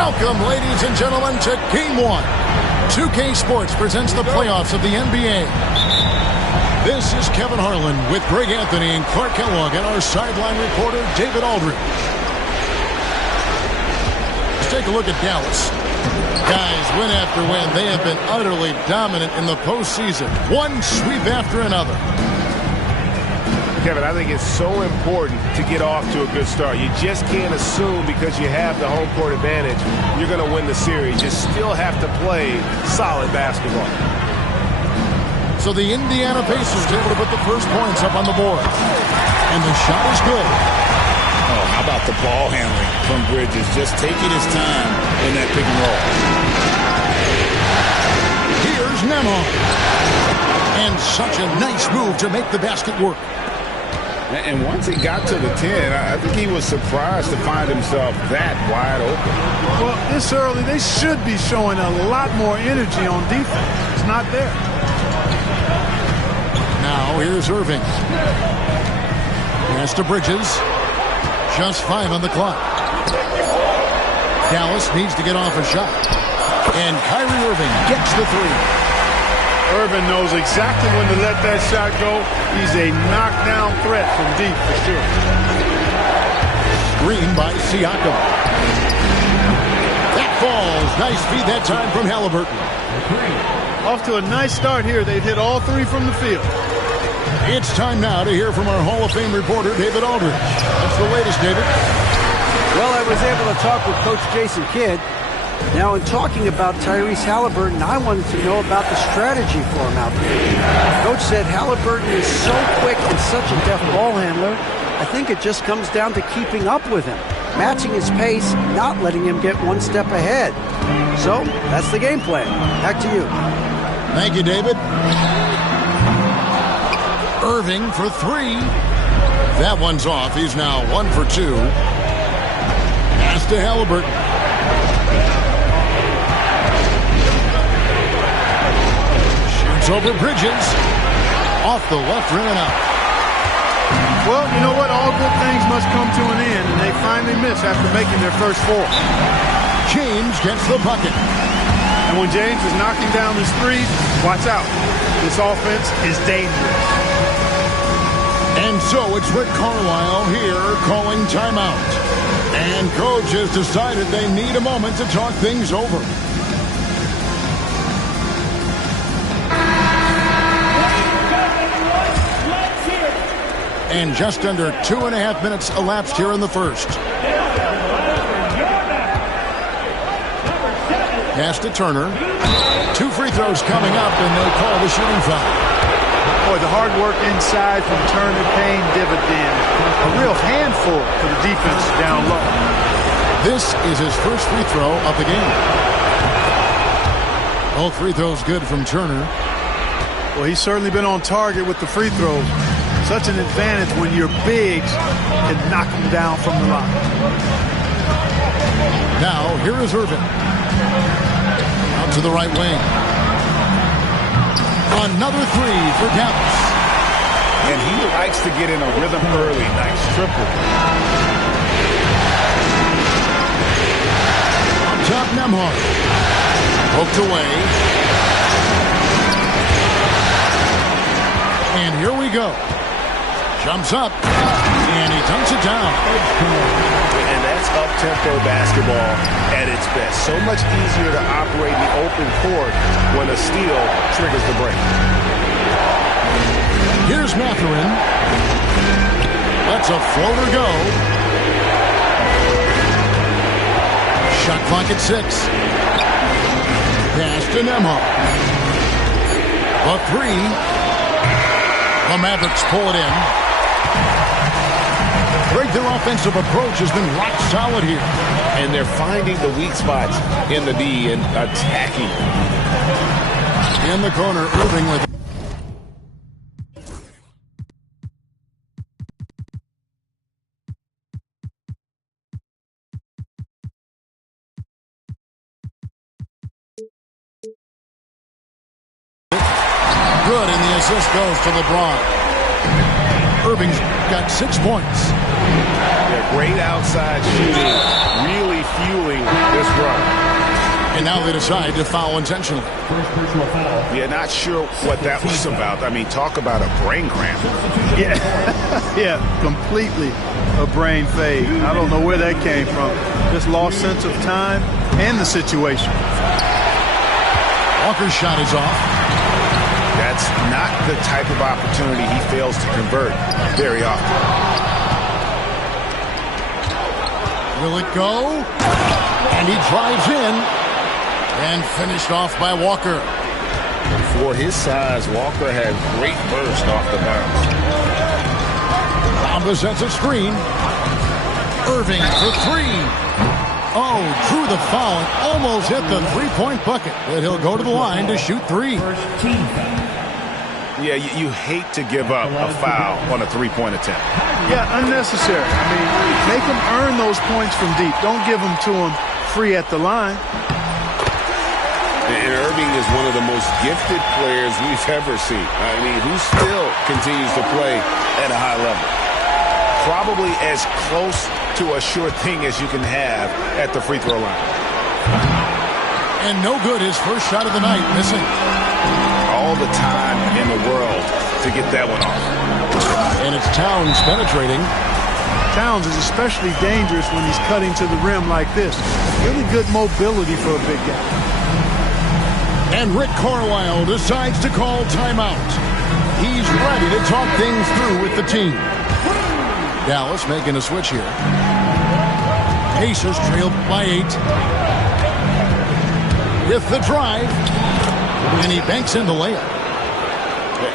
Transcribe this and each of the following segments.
Welcome, ladies and gentlemen, to Game 1. 2K Sports presents the playoffs of the NBA. This is Kevin Harlan with Greg Anthony and Clark Kellogg and our sideline reporter, David Aldridge. Let's take a look at Dallas. Guys, win after win, they have been utterly dominant in the postseason. One sweep after another. Kevin, I think it's so important to get off to a good start. You just can't assume because you have the home court advantage you're going to win the series. You still have to play solid basketball. So the Indiana Pacers able to put the first points up on the board. And the shot is good. Oh, how about the ball handling from Bridges? Just taking his time in that pick and roll. Here's Nembhard. And such a nice move to make the basket work. And once he got to the 10, I think he was surprised to find himself that wide open. Well, this early, they should be showing a lot more energy on defense. It's not there. Now, here's Irving. Pass to Bridges. Just 5 on the clock. Dallas needs to get off a shot. And Kyrie Irving gets the 3. Irving knows exactly when to let that shot go. He's a knockdown threat from deep for sure. Screen by Siakam. That falls. Nice feed that time from Halliburton. Off to a nice start here. They've hit all 3 from the field. It's time now to hear from our Hall of Fame reporter, David Aldridge. What's the latest, David? Well, I was able to talk with Coach Jason Kidd. Now, in talking about Tyrese Halliburton, I wanted to know about the strategy for him out there. Coach said Halliburton is so quick and such a deft ball handler, I think it just comes down to keeping up with him, matching his pace, not letting him get one step ahead. So, that's the game plan. Back to you. Thank you, David. Irving for 3. That one's off. He's now 1 for 2. Pass to Halliburton. Over Bridges. Off the left rim and out. Well, you know what? All good things must come to an end, and they finally miss after making their first 4. James gets the bucket. And when James is knocking down his threes, watch out. This offense is dangerous. And so it's Rick Carlisle here calling timeout. And coach has decided they need a moment to talk things over. And just under 2.5 minutes elapsed here in the first. Pass to Turner. 2 free throws coming up, and they call the shooting foul. Boy, the hard work inside from Turner paying dividends. A real handful for the defense down low. This is his first free throw of the game. Both free throws good from Turner. Well, he's certainly been on target with the free throws. Such an advantage when your bigs can knock them down from the line. Now, here is Irving. Out to the right wing. Another 3 for Dallas. And he likes to get in a rhythm early. Nice triple. On top, Nembhard. Poked away. And here we go. Jumps up, and he dunks it down. And that's up-tempo basketball at its best. So much easier to operate the open court when a steal triggers the break. Here's Mathurin. Lets a floater go. Shot clock at 6. Pass to Nembhard. A 3. The Mavericks pull it in. Greg, their offensive approach has been rock solid here. And they're finding the weak spots in the D and attacking. In the corner, Irving with it. Good, and the assist goes to LeBron. Irving's got 6 points. Yeah, great outside shooting, really fueling this run. And now they decide to foul intentionally. Yeah, not sure what that was about. I mean, talk about a brain cramp. Yeah, yeah, completely a brain fade. I don't know where that came from. Just lost sense of time and the situation. Walker's shot is off. That's not the type of opportunity he fails to convert very often. Will it go? And he drives in and finished off by Walker. For his size, Walker had great burst off the bounce. Lamba sets a screen. Irving for three. Oh, drew the foul and almost hit the three-point bucket. But he'll go to the line to shoot three. Yeah, you hate to give up a foul on a three-point attempt. Yeah, unnecessary. I mean, make them earn those points from deep. Don't give them to them free at the line. And Irving is one of the most gifted players we've ever seen. I mean, who still continues to play at a high level. Probably as close to a sure thing as you can have at the free throw line. And no good, his first shot of the night, missing. All the time in the world to get that one off. And it's Towns penetrating. Towns is especially dangerous when he's cutting to the rim like this. Really good mobility for a big guy. And Rick Carlisle decides to call timeout. He's ready to talk things through with the team. Dallas making a switch here. Pacers trailed by 8. With the drive. And he banks in the layup.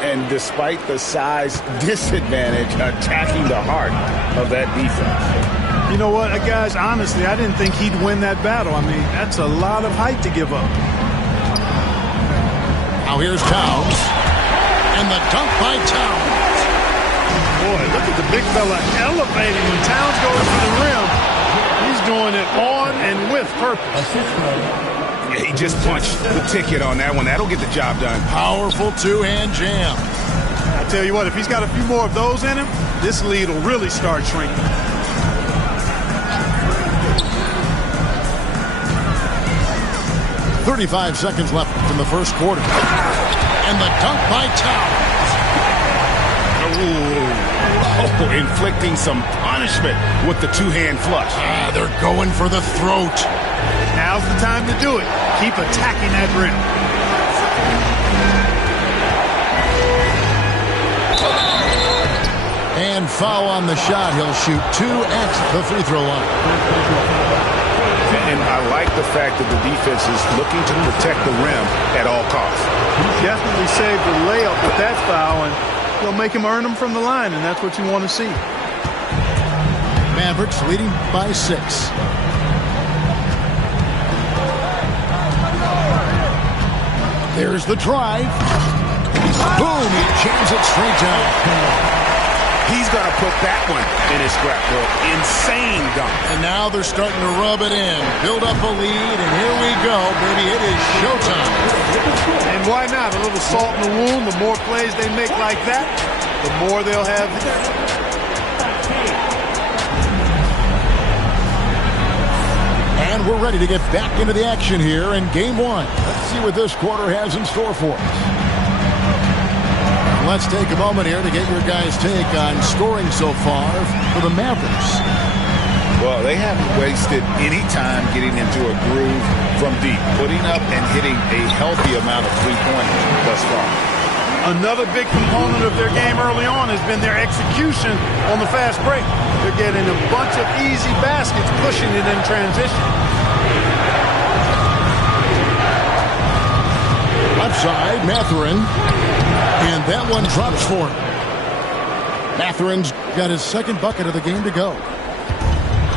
And despite the size disadvantage, attacking the heart of that defense. You know what, guys, honestly, I didn't think he'd win that battle. I mean, that's a lot of height to give up. Now here's Towns. And the dunk by Towns. Boy, look at the big fella elevating when Towns goes to the rim. He's doing it on and with purpose. Yeah, he just punched the ticket on that one. That'll get the job done. Powerful two-hand jam. I tell you what, if he's got a few more of those in him, this lead will really start shrinking. .35 seconds left in the first quarter. And the dunk by Towns. Oh, inflicting some punishment with the two-hand flush. They're going for the throat. Now's the time to do it. Keep attacking that rim. And foul on the shot. He'll shoot 2 at the free throw line. And I like the fact that the defense is looking to protect the rim at all costs. He definitely saved the layup with that foul, and he'll make him earn them from the line, and that's what you want to see. Mavericks leading by 6. There's the drive. Boom, he jams it straight down. He's going to put that one in his scrapbook. Insane dunk. And now they're starting to rub it in. Build up a lead, and here we go, baby. It is showtime. And why not? A little salt in the wound. The more plays they make like that, the more they'll have. And we're ready to get back into the action here in Game 1. Let's see what this quarter has in store for us. Let's take a moment here to get your guys' take on scoring so far for the Mavericks. Well, they haven't wasted any time getting into a groove from deep, putting up and hitting a healthy amount of three-pointers thus far. Another big component of their game early on has been their execution on the fast break. They're getting a bunch of easy baskets, pushing it in transition. Left side, Mathurin. And that one drops for him. Mathurin's got his second bucket of the game to go.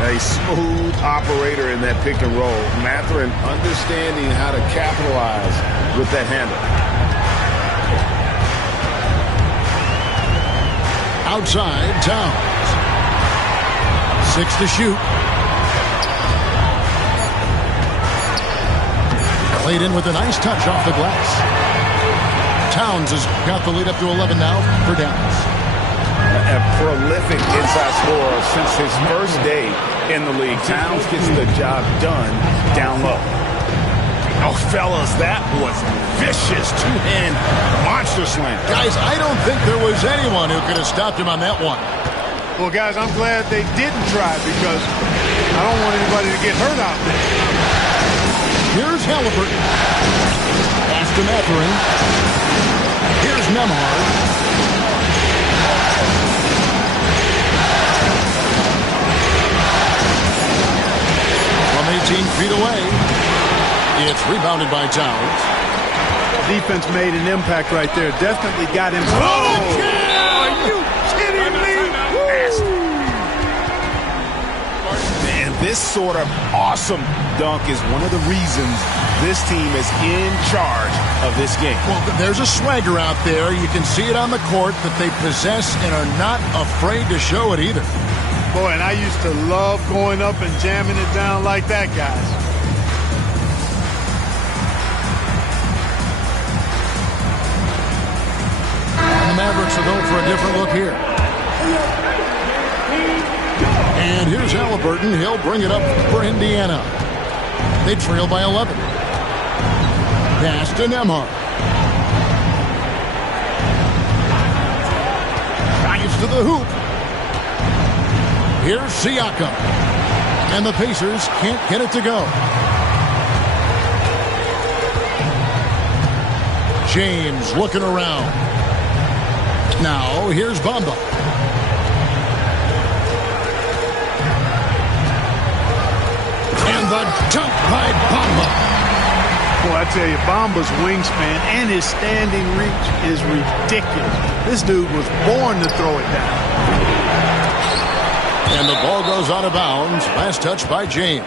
A smooth operator in that pick and roll. Mathurin understanding how to capitalize with that handle. Outside, Towns. 6 to shoot. Played in with a nice touch off the glass. Towns has got the lead up to 11 now for Dallas. a prolific inside scorer since his first day in the league. Towns gets the job done down low. Oh, fellas, that was vicious two-hand monster slam. Guys, I don't think there was anyone who could have stopped him on that one. Well, guys, I'm glad they didn't try because I don't want anybody to get hurt out there. Here's Halliburton. Pass to Mathurin. Here's Nembhard. From 18 feet away. It's rebounded by Towns. Defense made an impact right there. Definitely got him. Oh! Are you kidding me? Man, this sort of awesome dunk is one of the reasons this team is in charge of this game. Well, there's a swagger out there. You can see it on the court that they possess and are not afraid to show it either. Boy, and I used to love going up and jamming it down like that, guys. The Mavericks will go for a different look here. And here's Halliburton. He'll bring it up for Indiana. They trail by 11. Pass to Nembhard. Drives to the hoop. Here's Siakam. And the Pacers can't get it to go. James looking around. Now, here's Bamba. And the dunk by Bamba. Boy, I tell you, Bamba's wingspan and his standing reach is ridiculous. This dude was born to throw it down. And the ball goes out of bounds. Last touch by James.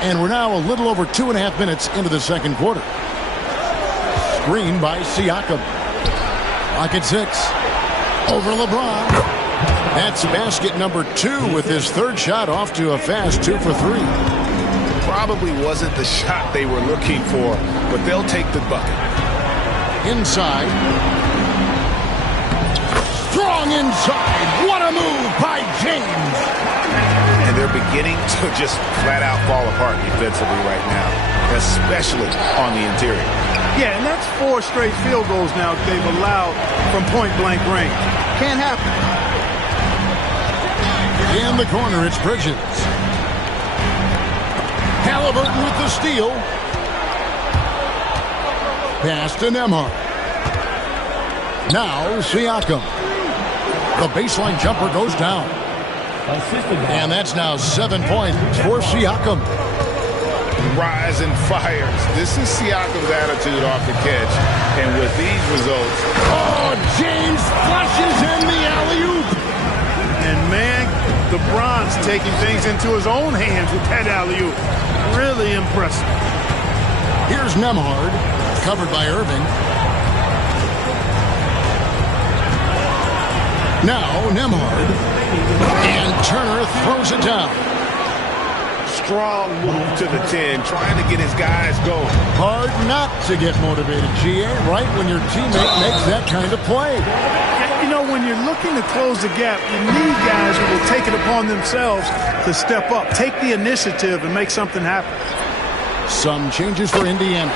And we're now a little over 2.5 minutes into the second quarter. Screen by Siakam. Clock at 6. Over LeBron. That's basket number 2 with his third shot off to a fast 2 for 3. Probably wasn't the shot they were looking for, but they'll take the bucket. Inside. Strong inside. What a move by James. And they're beginning to just flat out fall apart defensively right now, especially on the interior. Yeah, and that's 4 straight field goals now they've allowed from point-blank range. Can't happen. In the corner, it's Bridges. Halliburton with the steal. Pass to Nembhard. Now Siakam. The baseline jumper goes down. And that's now 7 points for Siakam. Rise and fires. This is Siakam's attitude off the catch. And with these results... Oh, James flushes in the alley-oop. And, man, LeBron's taking things into his own hands with that alley-oop. Really impressive. Here's Nembhard, covered by Irving. Now Nembhard. And Turner throws it down. Strong move to the 10, trying to get his guys going. Hard not to get motivated, GA, right when your teammate makes that kind of play. You know, when you're looking to close the gap, you need guys who will take it upon themselves to step up, take the initiative, and make something happen. Some changes for Indiana.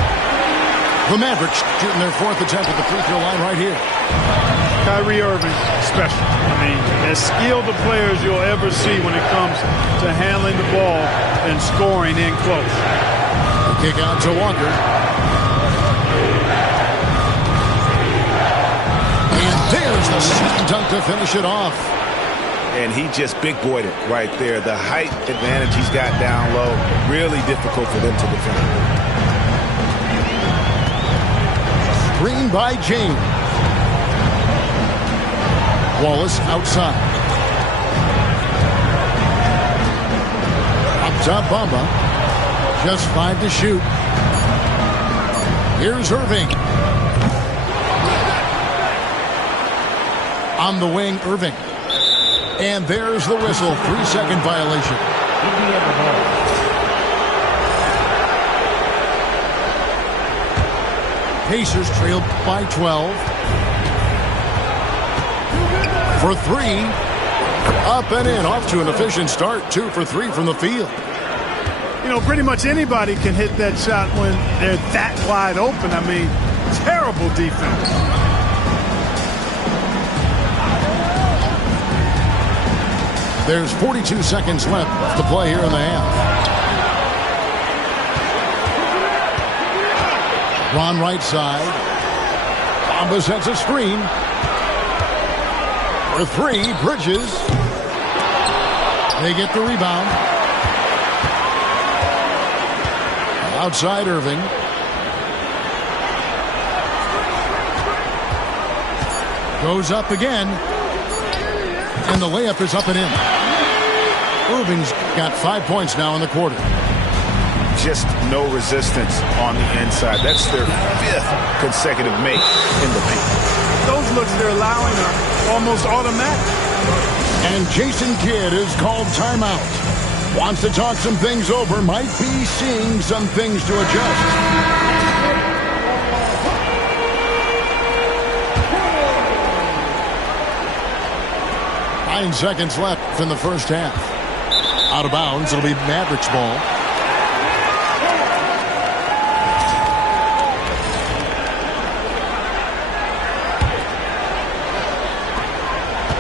The Mavericks shooting their 4th attempt at the free throw line right here. Kyrie Irving, special. I mean, as skilled a player as you'll ever see when it comes to handling the ball and scoring in close. The kick out to Walker. And there's the slam dunk to finish it off. And he just big-boyed it right there. The height advantage he's got down low, really difficult for them to defend. Screen by James. Wallace outside. Up top, Bamba. Just 5 to shoot. Here's Irving. On the wing, Irving. And there's the whistle. 3-second violation. Pacers trailed by 12. For three. Up and in. Off to an efficient start. 2 for 3 from the field. You know, pretty much anybody can hit that shot when they're that wide open. I mean, terrible defense. There's 42 seconds left to play here in the half. Ron right side. Bamba sets a screen. For three, Bridges. They get the rebound. Outside Irving. Goes up again. And the layup is up and in. Irving's got 5 points now in the quarter. Just no resistance on the inside. That's their 5th consecutive make in the paint. Those looks they're allowing are almost automatic. And Jason Kidd is called timeout. Wants to talk some things over. Might be seeing some things to adjust. Nine seconds left in the first half. Out of bounds. It'll be Mavericks ball.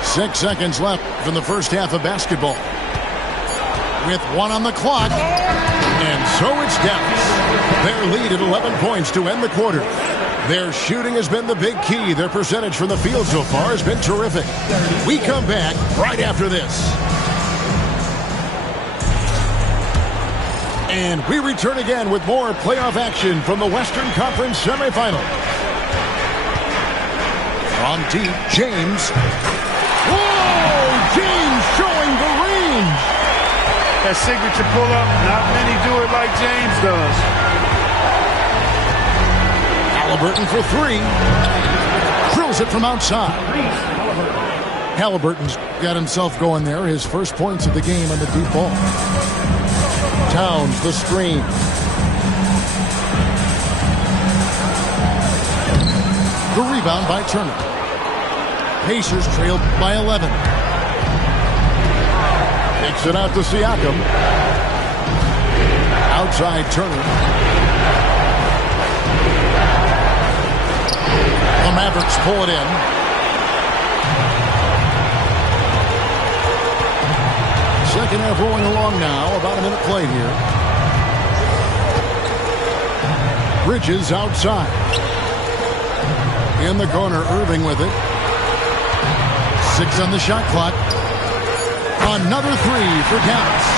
Six seconds left from the first half of basketball. With 1 on the clock. And so it's Dallas. Their lead at 11 points to end the quarter. Their shooting has been the big key. Their percentage from the field so far has been terrific. We come back right after this. And we return again with more playoff action from the Western Conference semifinal. From deep, James. Whoa! James showing the range. That signature pull-up, not many do it like James does. Halliburton for three. Drills it from outside. Halliburton's got himself going there. His first points of the game on the deep ball. Towns, the screen. The rebound by Turner. Pacers trailed by 11. Takes it out to Siakam. Outside Turner. The Mavericks pull it in. Second half rolling along now. About a minute played here. Bridges outside. In the corner, Irving with it. 6 on the shot clock. Another three for Dallas.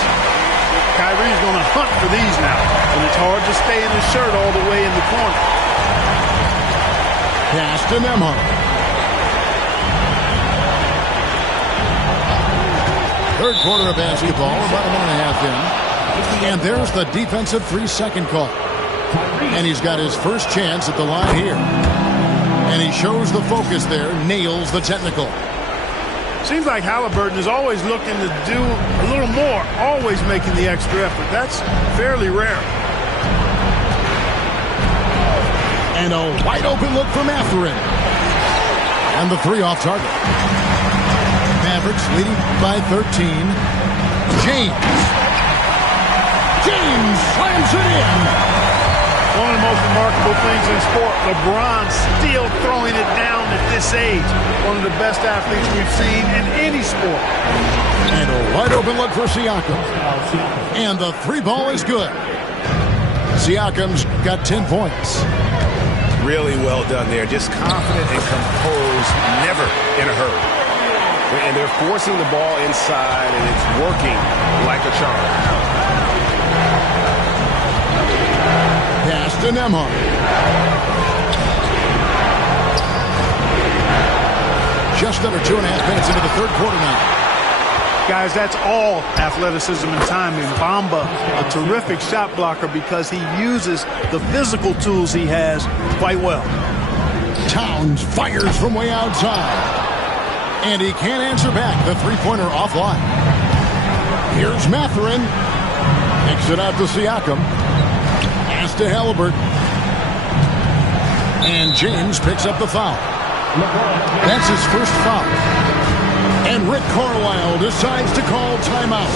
Kyrie's going to hunt for these now. And it's hard to stay in his shirt all the way in the corner. Pass to Nembhard. Third quarter of basketball, about a minute and a half in. And there's the defensive 3-second call. And he's got his first chance at the line here. And he shows the focus there, nails the technical. Seems like Halliburton is always looking to do a little more, always making the extra effort. That's fairly rare. And a wide open look for Mathurin. And the three off target. Mavericks leading by 13. James. James slams it in. One of the most remarkable things in sport, LeBron still throwing it down at this age. One of the best athletes we've seen in any sport. And a wide open look for Siakam. And the three ball is good. Siakam's got 10 points. Really well done there. Just confident and composed, never in a hurry. And they're forcing the ball inside, and it's working like a charm. Pass to Nembhard. Just under 2.5 minutes into the third quarter now. Guys, that's all athleticism and timing. Bamba, a terrific shot blocker because he uses the physical tools he has quite well. Towns fires from way outside. And he can't answer back. The three-pointer offline. Here's Mathurin. Takes it out to Siakam. Pass to Halliburton. And James picks up the foul. That's his first foul. And Rick Carlisle decides to call timeout.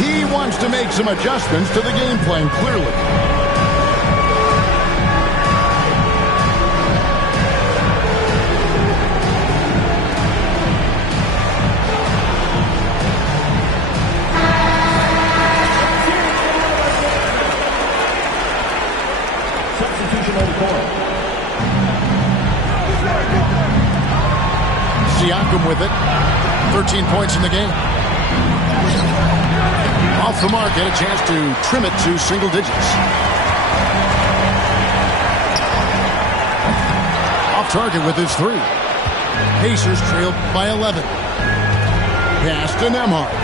He wants to make some adjustments to the game plan, clearly. Siakam with it. 13 points in the game. Off the mark, had a chance to trim it to single digits. Off target with his three. Pacers trailed by 11. Pass to Nembhard.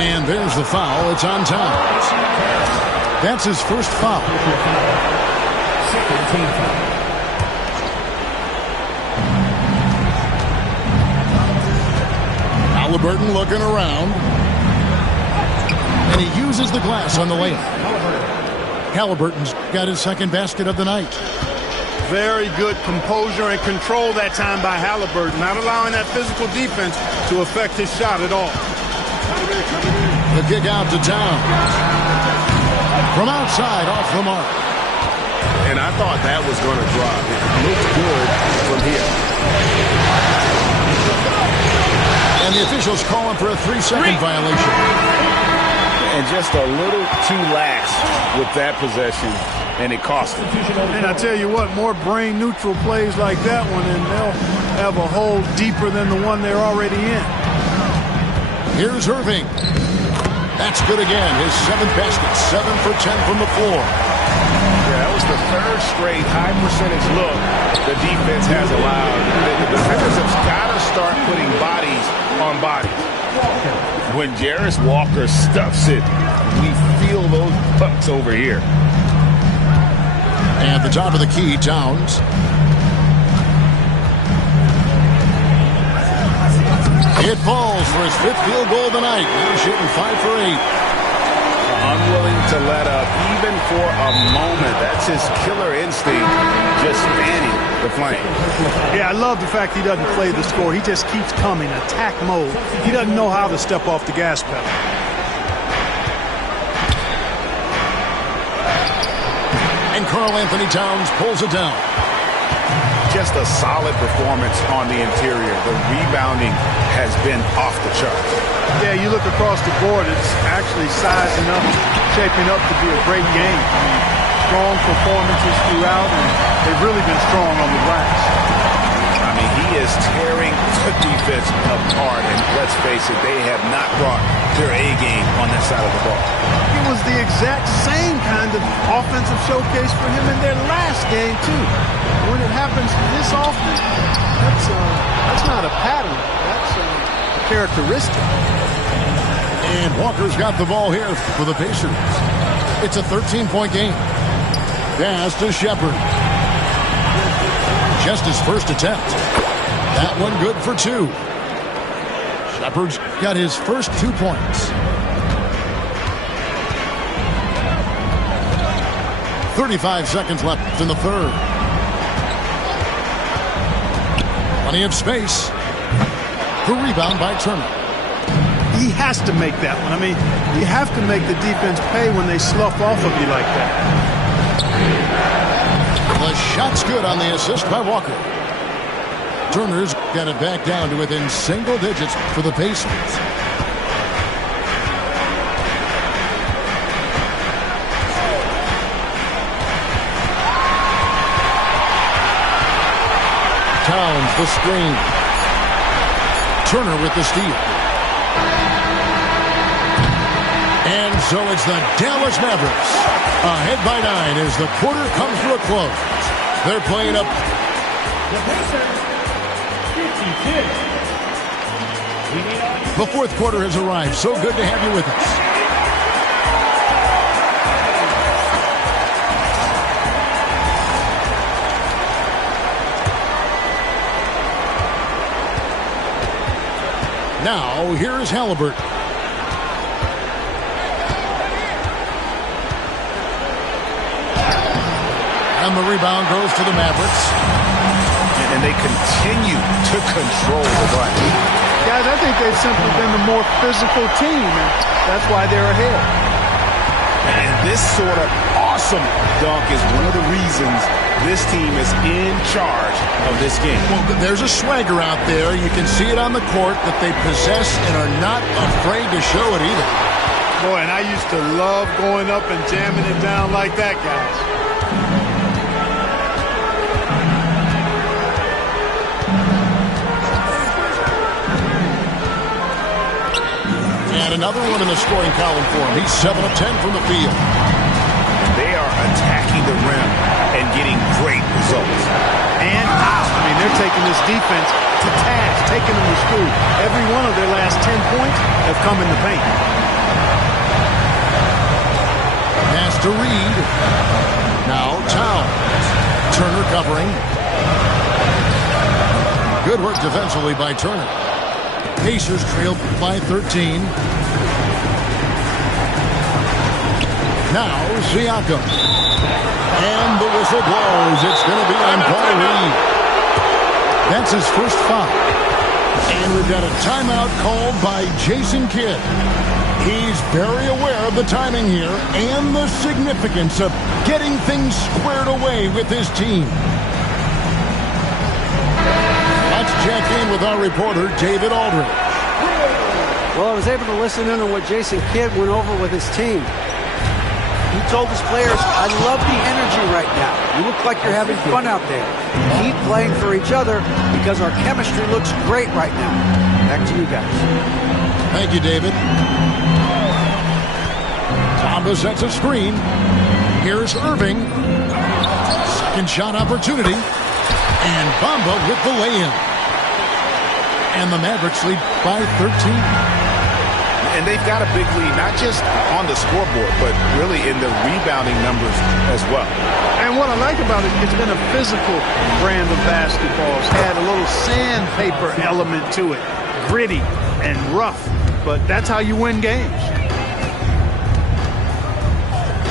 And there's the foul. It's on Towns. That's his first foul. Halliburton looking around. And he uses the glass on the layup. Halliburton's got his second basket of the night. Very good composure and control that time by Halliburton, not allowing that physical defense to affect his shot at all. The kick out to Towns. From outside, off the mark. And I thought that was going to drop. It looked good from here. And the officials calling for a 3-second violation. And just a little too lax with that possession, and it cost him. And I tell you what, more brain-neutral plays like that one, and they'll have a hole deeper than the one they're already in. Here's Irving. That's good again. His 7th basket, 7 for 10 from the floor. Yeah, that was the third straight high-percentage look the defense has allowed. The defenders have got to start putting bodies on bodies. When Jarace Walker stuffs it, we feel those pucks over here. And at the top of the key, Towns. It falls for his 5th field goal of the night. He's shooting 5 for 8. Unwilling to let up even for a moment. That's his killer instinct, just fanning the flame. Yeah, I love the fact he doesn't play the score. He just keeps coming, attack mode. He doesn't know how to step off the gas pedal. And Karl-Anthony Towns pulls it down. Just a solid performance on the interior. The rebounding has been off the charts. Yeah, you look across the board, it's actually sizing up, shaping up to be a great game. I mean, strong performances throughout, and they've really been strong on the glass. I mean, he is tearing the defense apart, and let's face it, they have not brought their A game on that side of the ball. It was the exact same kind of offensive showcase for him in their last game, too. When it happens this often, that's not a pattern. That's a characteristic. And Walker's got the ball here for the Pacers. It's a 13-point game. Pass to Shepherd. Just his first attempt. That one good for 2. Shepherd's got his first 2 points. 35 seconds left in the third. Plenty of space. The rebound by Turner. He has to make that one. I mean, you have to make the defense pay when they slough off of you like that. The shot's good on the assist by Walker. Turner's got it back down to within single digits for the Pacers. Towns the screen. Turner with the steal. And so it's the Dallas Mavericks ahead by 9 as the quarter comes to a close. They're playing up. The fourth quarter has arrived. So good to have you with us. Now, here is Halliburton. And the rebound goes to the Mavericks. And they continue to control the glass. Guys, I think they've simply been the more physical team, and that's why they're ahead. And this sort of awesome dunk is one of the reasons this team is in charge of this game. Well, there's a swagger out there. You can see it on the court that they possess and are not afraid to show it either. Boy, and I used to love going up and jamming it down like that, guys. And another one in the scoring column for him. He's 7 of 10 from the field. They are attacking the rim and getting great results. And how? I mean, they're taking this defense to task, taking them to school. Every one of their last 10 points have come in the paint. Pass to Reed. Now Towns. Turner covering. Good work defensively by Turner. Pacers trailed by 13. Now Siakam. And the whistle blows. It's going to be on Paul Reed. That's his first foul. And we've got a timeout called by Jason Kidd. He's very aware of the timing here and the significance of getting things squared away with his team. Let's check in with our reporter, David Aldridge. Well, I was able to listen in on what Jason Kidd went over with his team. He told his players, I love the energy right now. You look like you're having fun out there. Keep playing for each other because our chemistry looks great right now. Back to you guys. Thank you, David. Bamba sets a screen. Here's Irving. Second shot opportunity. And Bamba with the lay-in. And the Mavericks lead by 13. And they've got a big lead, not just on the scoreboard, but really in the rebounding numbers as well. And what I like about it, it's been a physical brand of basketball. It's had a little sandpaper element to it. Gritty and rough. But that's how you win games.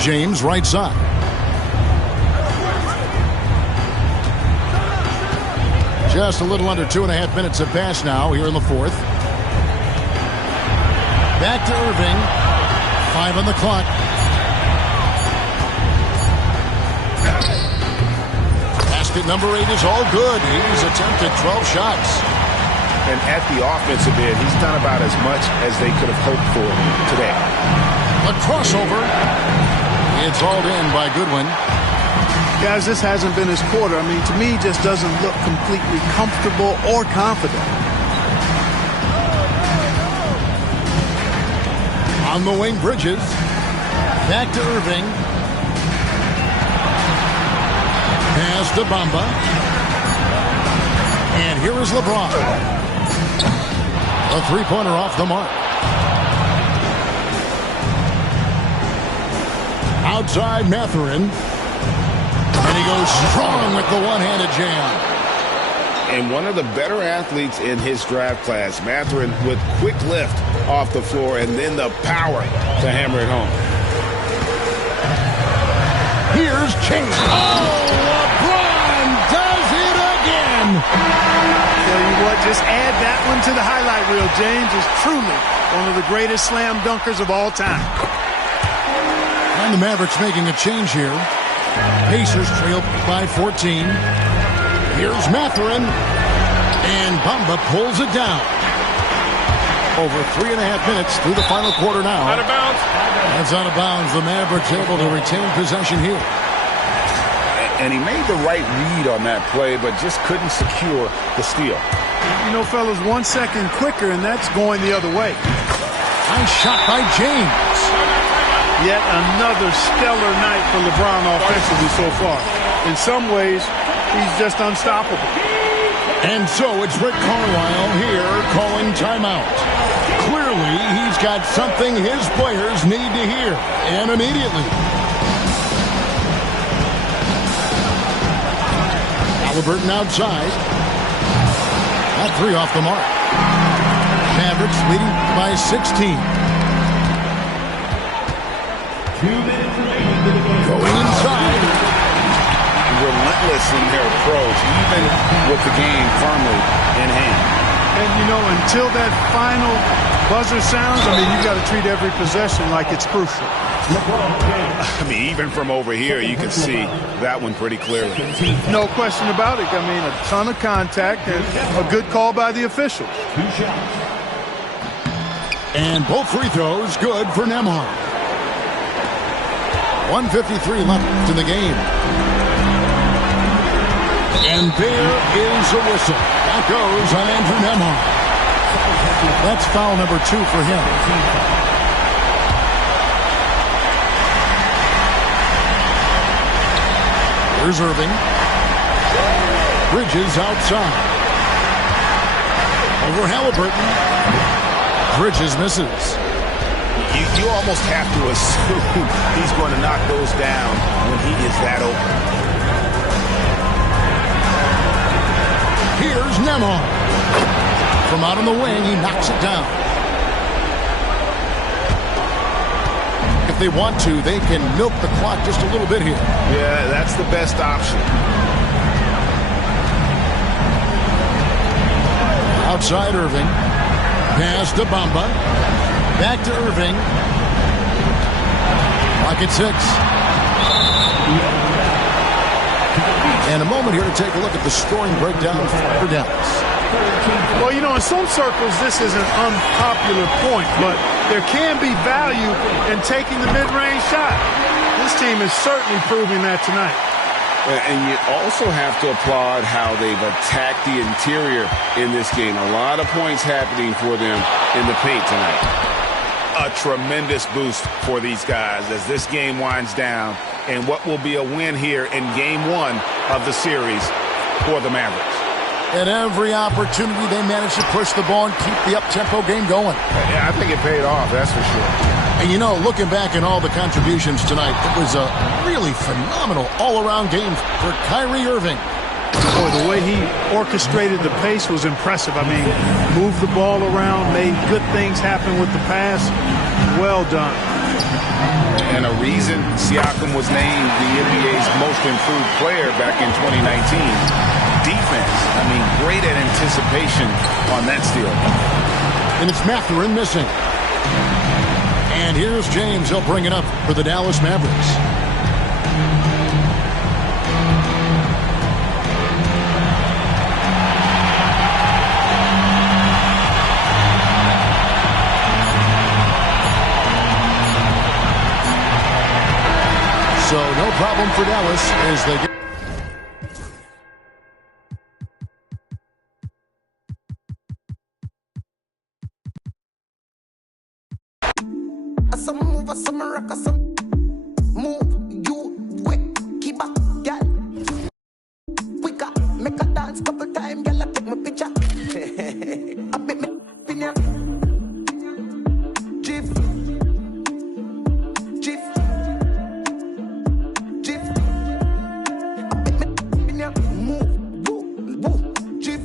James, right side. Just a little under 2.5 minutes have passed now here in the fourth. Back to Irving. 5 on the clock. Basket number 8 is all good. He's attempted 12 shots. And at the offensive end, he's done about as much as they could have hoped for today. A crossover. It's hauled in by Goodwin. Guys, this hasn't been his quarter. I mean, to me, he just doesn't look completely comfortable or confident. On the wing, Bridges. Back to Irving. Pass to Bamba. And here is LeBron. A three-pointer off the mark. Outside Mathurin. And he goes strong with the one-handed jam. And one of the better athletes in his draft class, Mathurin, with quick lift off the floor and then the power to hammer it home. Here's Chase. Oh, LeBron does it again. Tell you what, just add that one to the highlight reel. James is truly one of the greatest slam dunkers of all time. And the Mavericks making a change here. Pacers trail by 14. Here's Mathurin. And Bamba pulls it down. Over 3.5 minutes through the final quarter now. Out of bounds. That's out of bounds. The Mavericks able to retain possession here. And he made the right read on that play, but just couldn't secure the steal. You know, fellas, 1 second quicker, and that's going the other way. Nice shot by James. Yet another stellar night for LeBron offensively so far. In some ways, he's just unstoppable. And so it's Rick Carlisle here calling timeout. Clearly, he's got something his players need to hear, and immediately. Halliburton outside. That 3 off the mark. Mavericks leading by 16. Going inside. relentless in their approach, even with the game firmly in hand. And, you know, until that final buzzer sounds, I mean, you got to treat every possession like it's crucial. I mean, even from over here, you can see that one pretty clearly. No question about it. I mean, a ton of contact and a good call by the officials. And both free throws good for Nembhard. 1:53 left in the game. And there is a whistle. That goes on Andrew Nembhard. That's foul number 2 for him. Here's Irving. Bridges outside. Over Haliburton. Bridges misses. You almost have to assume he's going to knock those down when he is that open. Here's Nembhard. From out on the wing, he knocks it down. If they want to, they can milk the clock just a little bit here. Yeah, that's the best option. Outside Irving. Pass to Bamba. Back to Irving. Clock at 6. And a moment here to take a look at the scoring breakdown for Dallas. Well, you know, in some circles, this is an unpopular point, but there can be value in taking the mid-range shot. This team is certainly proving that tonight. And you also have to applaud how they've attacked the interior in this game. A lot of points happening for them in the paint tonight. A tremendous boost for these guys as this game winds down and what will be a win here in Game 1 of the series for the Mavericks. At every opportunity, they managed to push the ball and keep the up-tempo game going. Yeah, I think it paid off, that's for sure. And, you know, looking back at all the contributions tonight, it was a really phenomenal all-around game for Kyrie Irving. Boy, the way he orchestrated the pace was impressive. I mean, moved the ball around, made good things happen with the pass. Well done. And a reason Siakam was named the NBA's most improved player back in 2019. Defense. I mean, great at anticipation on that steal. And it's Mathurin missing. And here's James. He'll bring it up for the Dallas Mavericks. So no problem for Dallas as they get. Some move, some rock, some move. You quick, keep up, girl. Quicker, make a dance couple times, girl. I take my picture. I bet me in ya. Jif, Jif, Jif. I bet me in ya. Move, woo, woo, Jif.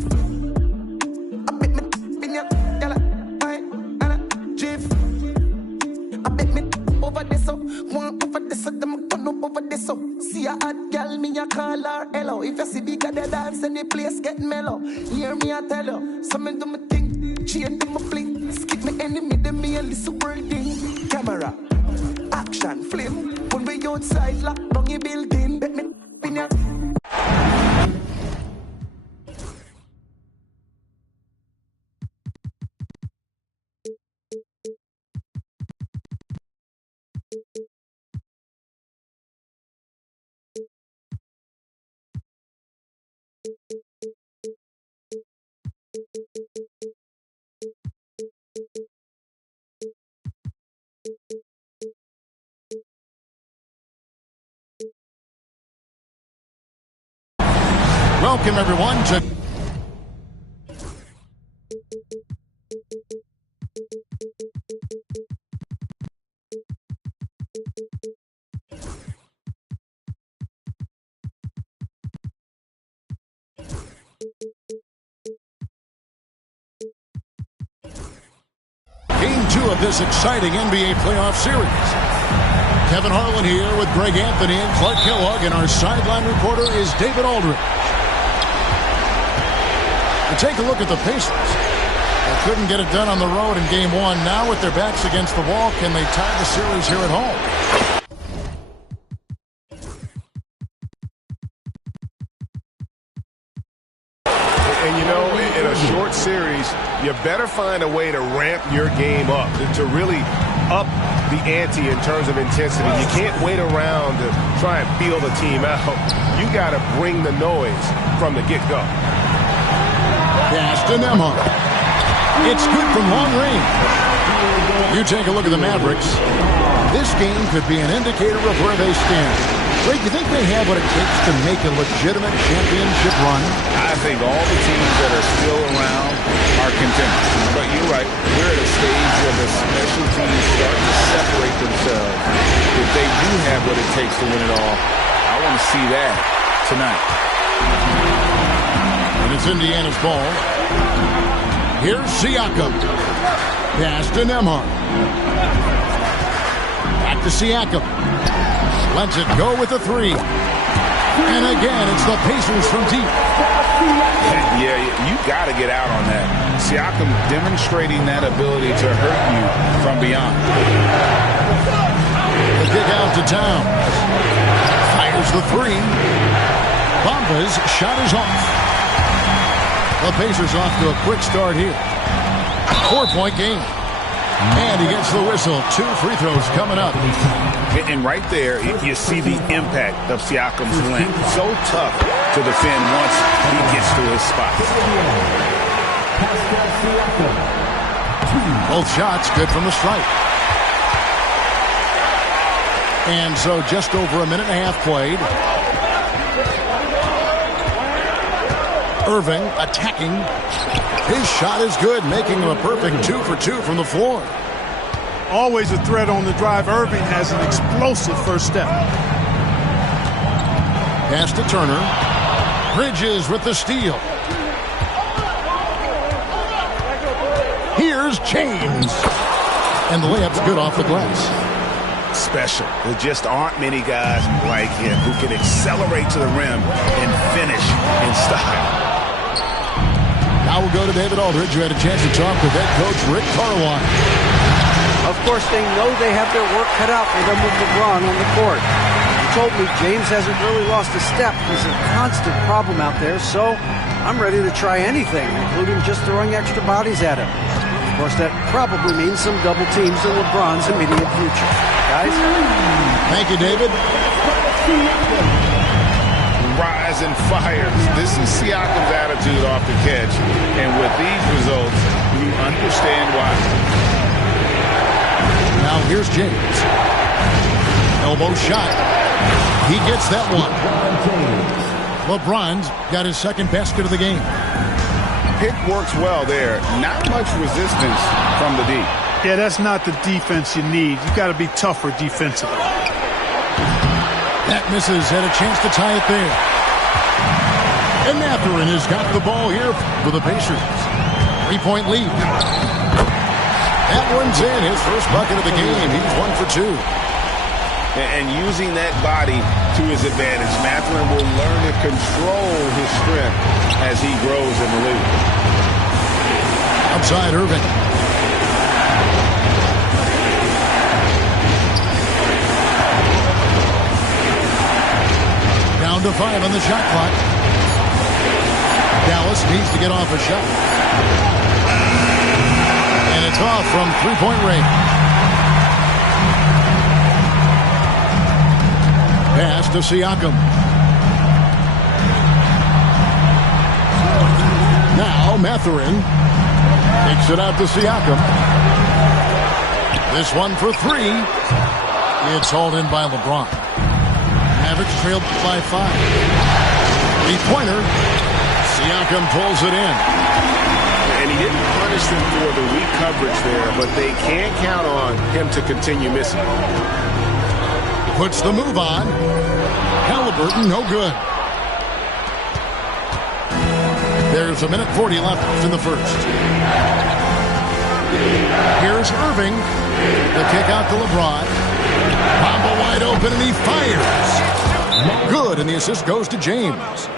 I bet me in ya, girl. Jif. I bet me over this so, one over this so, them turn up over this so. See a hot girl, me a call her hello. If you see bigger the dance and the place get mellow, hear me I tell you, some me do me think, chain do me fling, skip me enemy, them me a listen wording. Camera, action, flame, when we outside lock down your building, bet me in ya. Welcome everyone to Game 2 of this exciting NBA playoff series. Kevin Harlan here with Greg Anthony and Clark Kellogg, and our sideline reporter is David Aldridge. And take a look at the Pacers. They couldn't get it done on the road in Game 1. Now with their backs against the wall, can they tie the series here at home? And you know, in a short series, you better find a way to ramp your game up, to really up the ante in terms of intensity. You can't wait around to try and feel the team out. You got to bring the noise from the get-go. Pass to Nembhard. It's good from long range. You take a look at the Mavericks. This game could be an indicator of where they stand. Greg, you think they have what it takes to make a legitimate championship run? I think all the teams that are still around are contenders. But you're right. We're at a stage where the special teams start to separate themselves. If they do have what it takes to win it all, I want to see that tonight. And it's Indiana's ball. Here's Siakam. Pass to Nembhard. Back to Siakam. Lets it go with the three. And again, it's the Pacers from deep. Yeah, you got to get out on that. Siakam demonstrating that ability to hurt you from beyond. The kick out to Towns. Fires the three. Bamba's shot is off. The Pacers off to a quick start here. 4-point game. And he gets the whistle. 2 free throws coming up. And right there, you see the impact of Siakam's length. So tough to defend once he gets to his spot. Both shots good from the stripe. And so just over a minute and a half played. Irving attacking. His shot is good, making him a perfect 2 for 2 from the floor. Always a threat on the drive. Irving has an explosive first step. Pass to Turner. Bridges with the steal. Here's James. And the layup's good off the glass. Special. There just aren't many guys like him who can accelerate to the rim and finish in style. Now we'll go to David Aldridge, who had a chance to talk with head coach Rick Carlisle. Of course, they know they have their work cut out for them with LeBron on the court. He told me James hasn't really lost a step. He's a constant problem out there, so I'm ready to try anything, including just throwing extra bodies at him. Of course, that probably means some double teams in LeBron's immediate future. Guys? Thank you, David. Rise and fires. This is Siakam's attitude off the catch. And with these results, you understand why. Now here's James. Elbow shot. He gets that one. LeBron's got his second basket of the game. Pick works well there. Not much resistance from the D. Yeah, that's not the defense you need. You got to be tougher defensively. That misses. Had a chance to tie it there. And Mathurin has got the ball here for the Pacers. 3-point lead. That one's in. His first bucket of the game. He's 1 for 2. And using that body to his advantage, Mathurin will learn to control his strength as he grows in the league. Outside Irving. Down to 5 on the shot clock. Dallas needs to get off a shot. And it's off from 3-point range. Pass to Siakam. Now Mathurin takes it out to Siakam. This one for 3. It's hauled in by LeBron. Mavericks trailed by 5. 3-pointer. Siakam pulls it in. And he didn't punish them for the weak coverage there, but they can't count on him to continue missing. Puts the move on. Halliburton, no good. There's a minute 40 left in the first. Here's Irving. The kick out to LeBron. Bamba wide open, and he fires. Good, and the assist goes to James.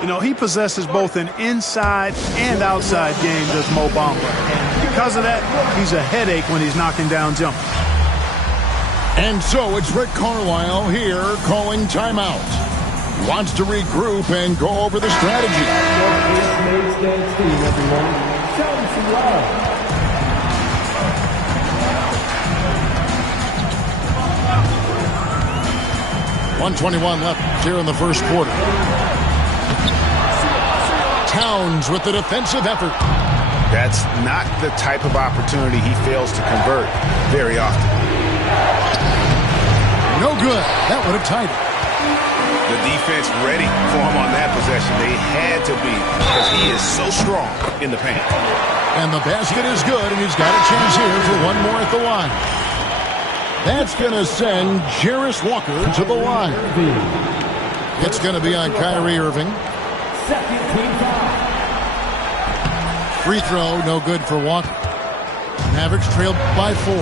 You know, he possesses both an inside and outside game, does Mo Bamba. And because of that, he's a headache when he's knocking down jumpers. And so it's Rick Carlisle here calling timeout. He wants to regroup and go over the strategy. .121 left here in the first quarter. Towns with the defensive effort. That's not the type of opportunity he fails to convert very often. No good. That would have tied it. The defense ready for him on that possession. They had to be, because he is so strong in the paint. And the basket is good, and he's got a chance here for one more at the line. That's going to send Jarace Walker to the line. It's going to be on Kyrie Irving. Free throw, no good for Walker. Mavericks trailed by 4.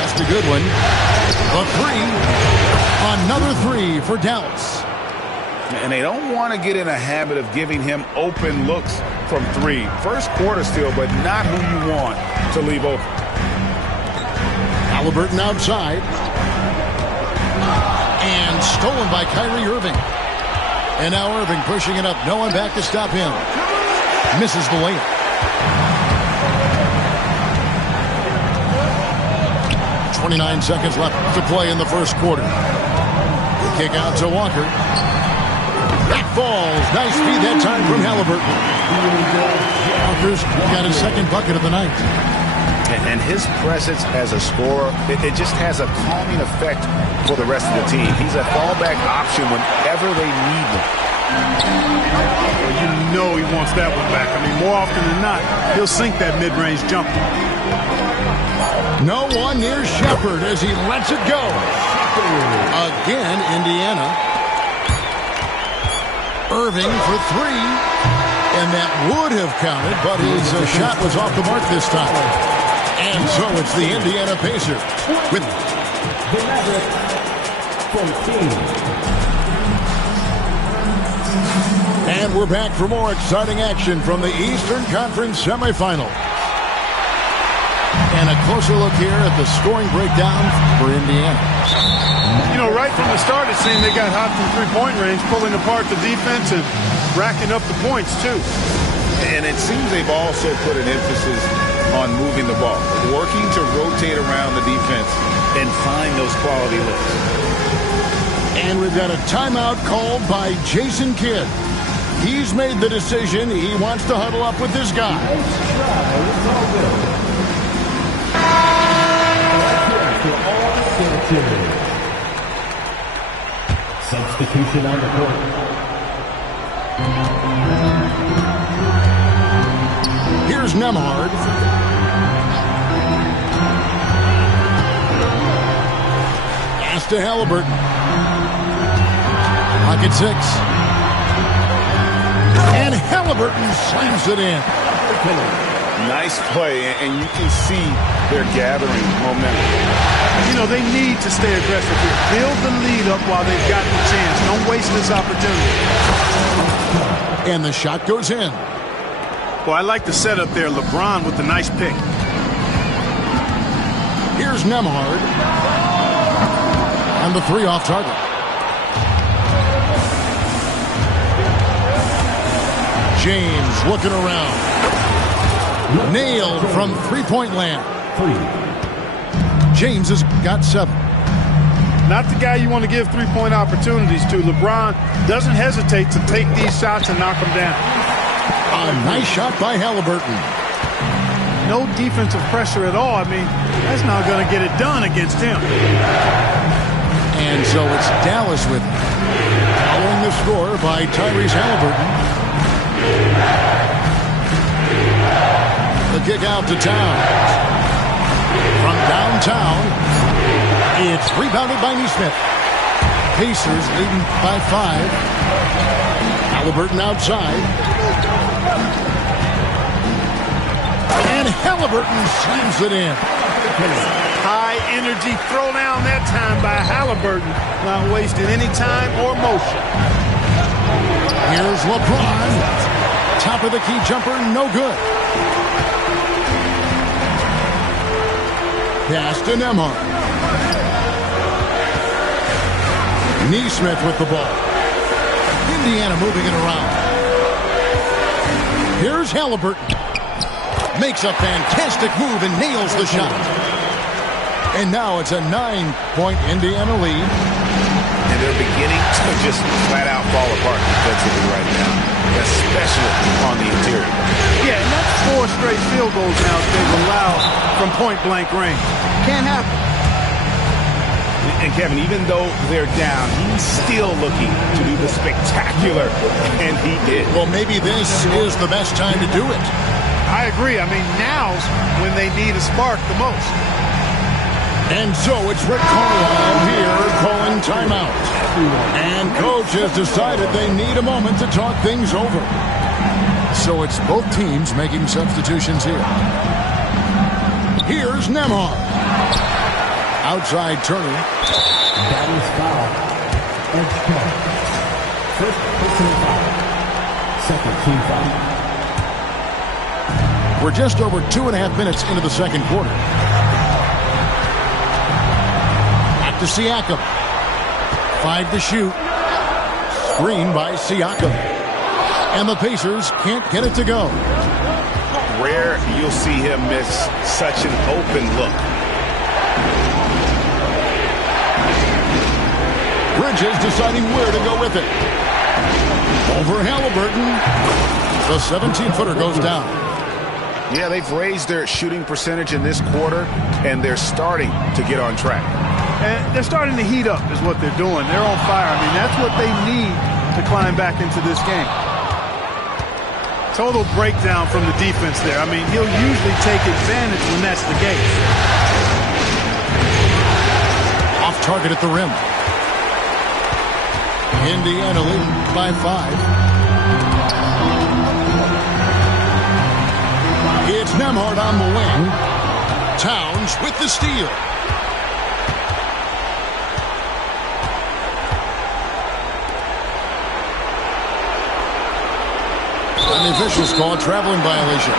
That's a good one. A three. Another three for Dallas. And they don't want to get in a habit of giving him open looks from 3. First quarter still, but not who you want to leave open. Halliburton outside. And stolen by Kyrie Irving. And now Irving pushing it up. No one back to stop him. Misses the layup. .29 seconds left to play in the first quarter. Kick out to Walker. That falls. Nice feed that time from Halliburton. Walker's got his second bucket of the night. And his presence as a scorer, it just has a calming effect for the rest of the team. He's a fallback option whenever they need him. Well, you know he wants that one back. I mean, more often than not, he'll sink that mid-range jumper. No one near Shepard as he lets it go. Again, Indiana. Irving for 3. And that would have counted, but his shot was off the mark this time. And so it's the Indiana Pacers with the Mavericks from team. And we're back for more exciting action from the Eastern Conference semifinal. And a closer look here at the scoring breakdown for Indiana. You know, right from the start, it seemed they got hot from three-point range, pulling apart the defense and racking up the points, too. And it seems they've also put an emphasis on moving the ball, working to rotate around the defense and find those quality looks. And we've got a timeout called by Jason Kidd. He's made the decision. He wants to huddle up with this guy. Substitution on the court. Here's Nembhard. Pass to Halliburton. Pocket 6. And Halliburton slams it in. Nice play, and you can see they're gathering momentum. You know, they need to stay aggressive here. Build the lead up while they've got the chance. Don't waste this opportunity. And the shot goes in. Well, I like the setup there. LeBron with the nice pick. Here's Nembhard. And the 3 off target. James looking around. Nailed from three-point land. James has got 7. Not the guy you want to give three-point opportunities to. LeBron doesn't hesitate to take these shots and knock them down. A nice shot by Halliburton. No defensive pressure at all. I mean, that's not going to get it done against him. And so it's Dallas with it. Following the score by Tyrese Halliburton. The kick out to Towns. From downtown, it's rebounded by Nesmith. Pacers leading by 5. Halliburton outside. And Halliburton slams it in. High energy throwdown that time by Halliburton. Not wasting any time or motion. Here's LeBron. Top of the key jumper, no good. Pass to Nembhard. Nesmith with the ball. Indiana moving it around. Here's Halliburton. Makes a fantastic move and nails the shot. And now it's a 9-point Indiana lead. And they're beginning to just flat out fall apart defensively right now, especially on the interior. Yeah, and that's 4 straight field goals now they've allowed from point-blank range. Can't happen. And Kevin, even though they're down, he's still looking to do the spectacular, and he did. Well, maybe this is the best time to do it. I agree. I mean, now's when they need a spark the most. And so it's Rick Carlisle here calling timeout. And coach has decided they need a moment to talk things over. So it's both teams making substitutions here. Here's Nembhard. Outside Turner. That is foul. Edge play. First personal foul. Second team foul. We're just over 2.5 minutes into the second quarter. Back to Siakam. 5 to shoot. Screen by Siakam. And the Pacers can't get it to go. Rare you'll see him miss such an open look. Bridges deciding where to go with it. Over Halliburton. The 17-footer goes down. Yeah, they've raised their shooting percentage in this quarter, and they're starting to get on track. And they're starting to heat up is what they're doing. They're on fire. I mean, that's what they need to climb back into this game. Total breakdown from the defense there. I mean, he'll usually take advantage when that's the case. Off target at the rim. Indiana leading by 5. It's Nembhard on the wing. Towns with the steal. And the officials call a traveling violation.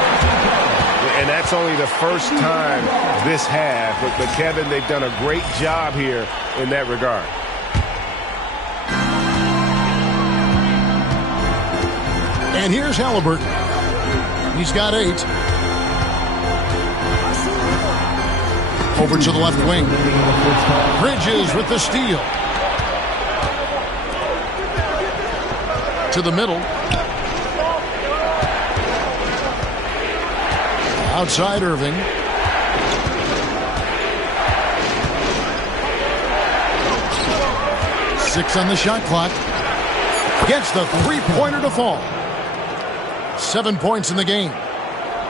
And that's only the first time this half. But Kevin, they've done a great job here in that regard. And here's Halliburton. He's got 8. Over to the left wing. Bridges with the steal. To the middle. Outside Irving. Six on the shot clock. Gets the three-pointer to fall. 7 points in the game.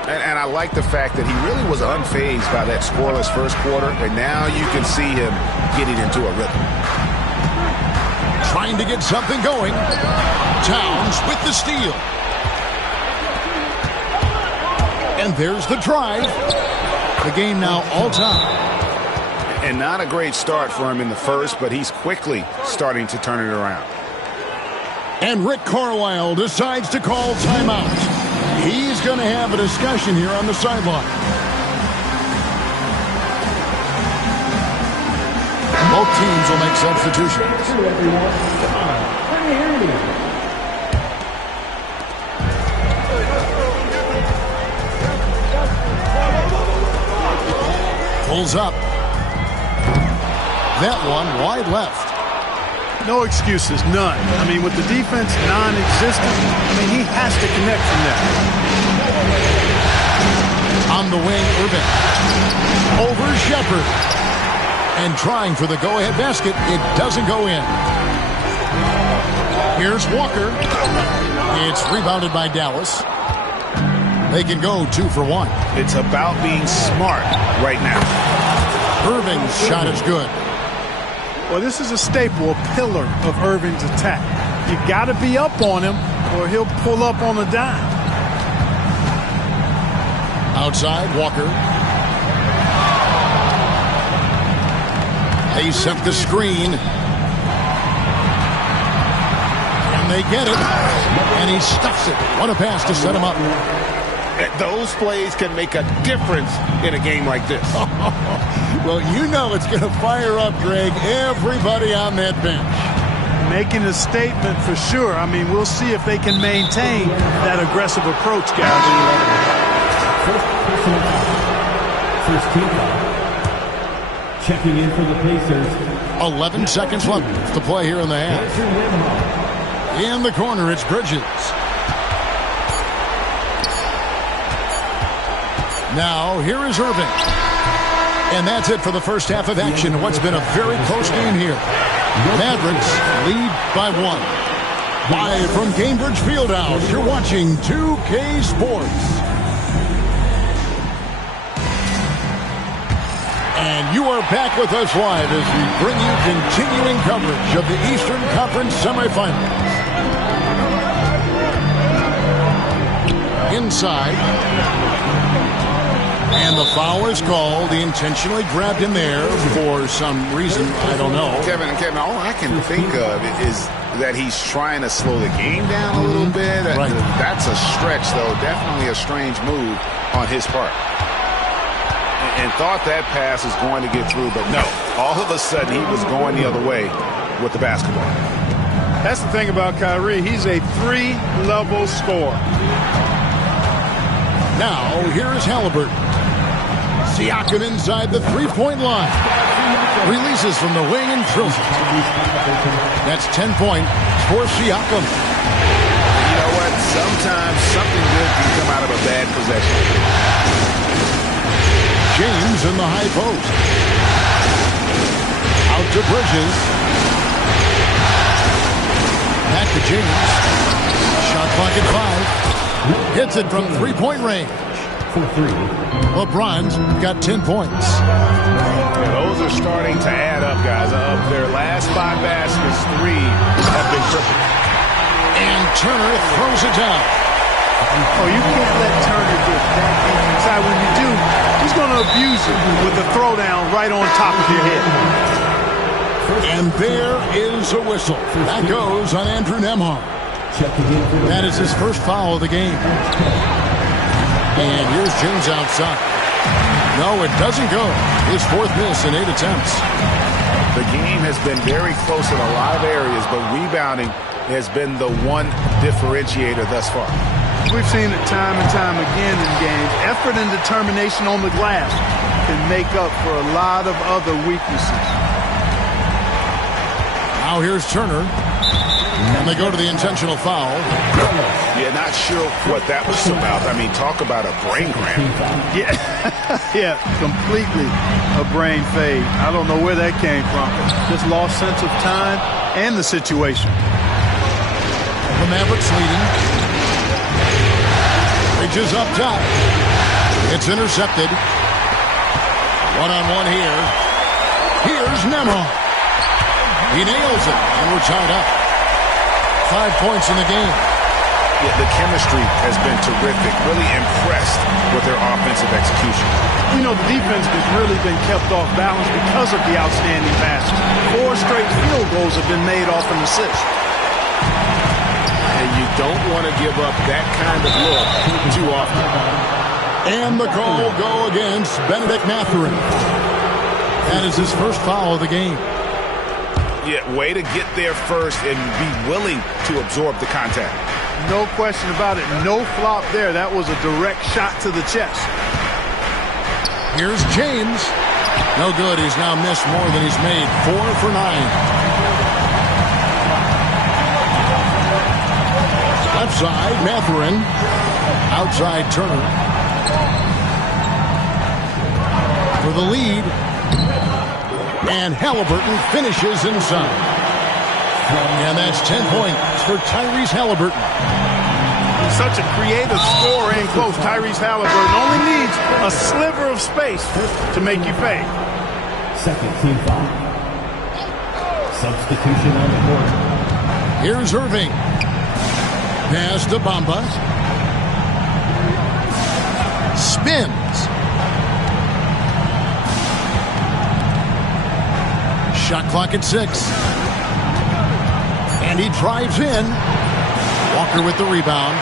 And I like the fact that he really was unfazed by that scoreless first quarter, and now you can see him getting into a rhythm. Trying to get something going. Towns with the steal. And there's the drive. The game now all-time. And not a great start for him in the first, but he's quickly starting to turn it around. And Rick Carlisle decides to call timeout. He's going to have a discussion here on the sideline. Both teams will make substitutions. Pulls up. That one wide left. No excuses, none. I mean, with the defense non-existent, I mean, he has to connect from there. On the wing, Irving. Over Shepherd. And trying for the go-ahead basket. It doesn't go in. Here's Walker. It's rebounded by Dallas. They can go 2 for 1. It's about being smart right now. Irving's shot is good. Well, this is a staple, a pillar of Irving's attack. You got to be up on him or he'll pull up on a dime. Outside, Walker. They set the screen. And they get it. And he stuffs it. What a pass to set him up. Those plays can make a difference in a game like this. Well, you know it's going to fire up, Greg, everybody on that bench. Making a statement for sure. I mean, we'll see if they can maintain that aggressive approach, guys. First team foul. Checking in for the Pacers. 11 seconds left to play here in the half. In the corner, it's Bridges. Now, here is Irving. And that's it for the first half of action. What's been a very close game here. Mavericks lead by 1. Live from Gainbridge Fieldhouse, you're watching 2K Sports. And you are back with us live as we bring you continuing coverage of the Eastern Conference semifinals. Inside. And the foul is called. He intentionally grabbed him there for some reason. I don't know. Kevin, all I can think of is that he's trying to slow the game down a little bit. Right. That's a stretch, though. Definitely a strange move on his part. And thought that pass was going to get through, but no. All of a sudden, he was going the other way with the basketball. That's the thing about Kyrie. He's a 3-level scorer. Now, here is Halliburton. Siakam inside the three-point line. Releases from the wing and drills it. That's 10 points for Siakam. You know what? Sometimes something good can come out of a bad possession. James in the high post. Out to Bridges. Back to James. Shot clock at 5. Hits it from three-point range. LeBron's got 10 points. Yeah, those are starting to add up, guys. Of their last 5 baskets, 3 have been triple. And Turner throws it down. Oh, you can't let Turner get that deep inside. When you do, he's going to abuse it with the throwdown right on top of your head. And there is a whistle. That goes on Andrew Nembhard. That is his first foul of the game. And here's James outside. No, it doesn't go. His 4th miss in 8 attempts. The game has been very close in a lot of areas, but rebounding has been the one differentiator thus far. We've seen it time and time again in games. Effort and determination on the glass can make up for a lot of other weaknesses. Now here's Turner. And they go to the intentional foul. Yeah, not sure what that was about. I mean, talk about a brain cramp. Yeah, completely a brain fade. I don't know where that came from. Just lost sense of time and the situation. The Mavericks leading. Bridges up top. It's intercepted. One-on-one here. Here's Nembhard. He nails it, and we're tied up. 5 points in the game. Yeah, the chemistry has been terrific. Really impressed with their offensive execution. You know, the defense has really been kept off balance because of the outstanding passes. 4 straight field goals have been made off an assist. And you don't want to give up that kind of look too often. And the call will go against Benedict Mathurin. That is his first foul of the game. Yeah, way to get there first and be willing to absorb the contact. No question about it. No flop there. That was a direct shot to the chest. Here's James. No good. He's now missed more than he's made. 4 for 9. Left side, Mathurin. Outside, Turner. For the lead. And Halliburton finishes inside. And that's 10 points for Tyrese Halliburton. Such a creative scorer in close. Tyrese Halliburton only needs a sliver of space to make you pay. Second team foul. Substitution on the court. Here's Irving. Pass to Bamba. Spins. Shot clock at 6. And he drives in. Walker with the rebound.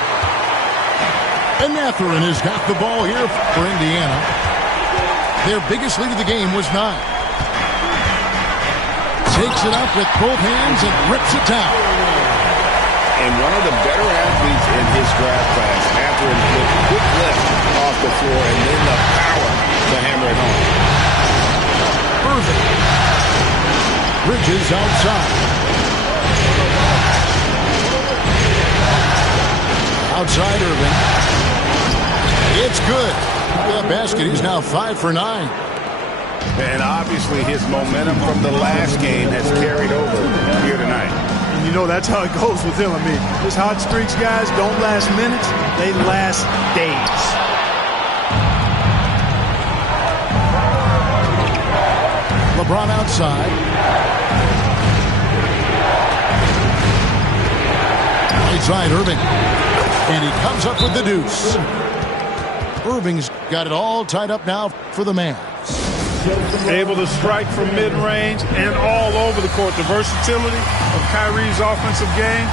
And Mathurin has got the ball here for Indiana. Their biggest lead of the game was 9. Takes it up with both hands and rips it down. And one of the better athletes in his draft class, Mathurin, with quick lift off the floor and then the power to hammer it home. Irving. Bridges outside. Outside Irving. It's good. The basket is now 5 for 9. And obviously his momentum from the last game has carried over here tonight. And you know that's how it goes with him. I mean, his hot streaks, guys, don't last minutes. They last days. LeBron outside. Inside Irving. And he comes up with the deuce. Irving's got it all tied up now for the Mavs. Able to strike from mid-range and all over the court. The versatility of Kyrie's offensive game,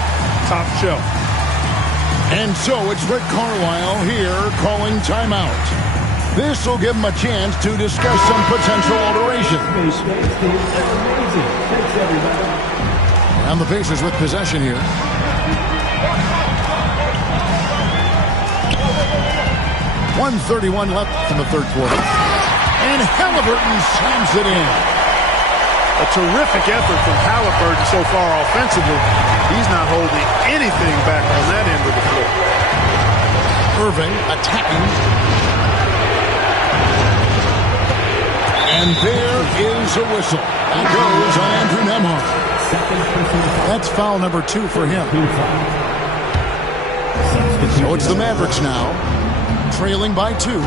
top shelf. And so it's Rick Carlisle here calling timeout. This will give him a chance to discuss some potential alteration. And the Pacers with possession here. .131 left in the third quarter. And Halliburton slams it in. A terrific effort from Halliburton so far offensively. He's not holding anything back on that end of the floor. Irving attacking. And there is a whistle. That goes on Andrew Nembhard. That's foul number 2 for him. So it's the Mavericks now, trailing by 2.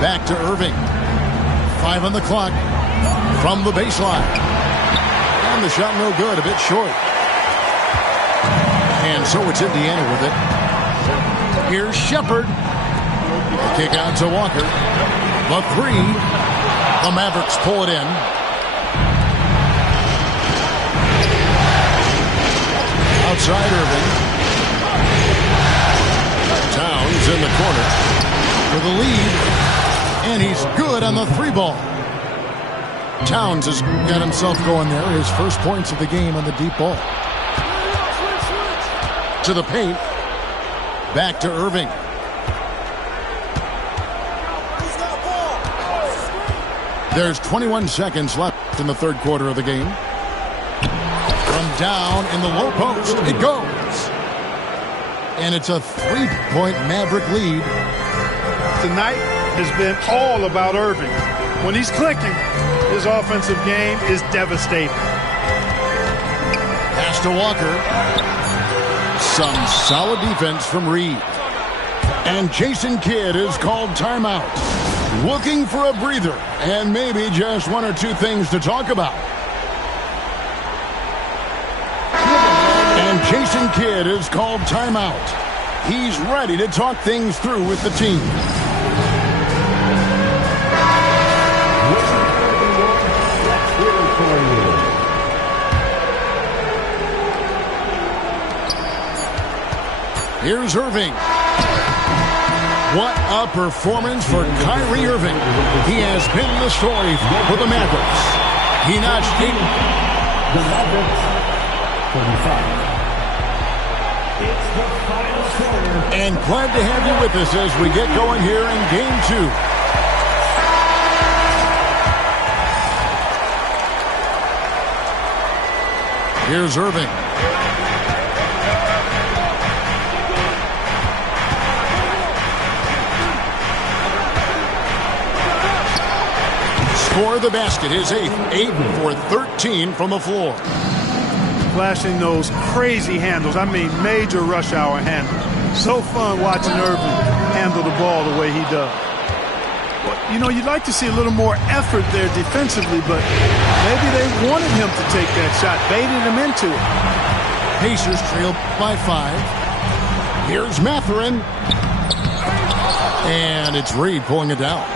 Back to Irving. 5 on the clock from the baseline. And the shot no good, a bit short. And so it's Indiana with it. Here's Shepherd. The kick out to Walker. The 3. The Mavericks pull it in. Outside Irving. Towns in the corner for the lead. And he's good on the 3 ball. Towns has got himself going there. His first points of the game on the deep ball. To the paint. Back to Irving. There's 21 seconds left in the third quarter of the game. From down in the low post, it goes. And it's a 3-point Maverick lead. Tonight has been all about Irving. When he's clicking, his offensive game is devastating. Pass to Walker. Some solid defense from Reed. And Jason Kidd is called timeout. Looking for a breather and maybe just 1 or 2 things to talk about. And Jason Kidd is called timeout. He's ready to talk things through with the team. Here's Irving. What a performance for Kyrie Irving. He has been the story for the Mavericks. He notched 8. The Mavericks, 45. It's the final quarter. And glad to have you with us as we get going here in Game 2. Here's Irving. For the basket, his 8th, 8 for 13 from the floor. Flashing those crazy handles. I mean, major rush hour handles. So fun watching Irving handle the ball the way he does. But, you know, you'd like to see a little more effort there defensively, but maybe they wanted him to take that shot, baited him into it. Pacers trail by 5. Here's Mathurin. And it's Reed pulling it down.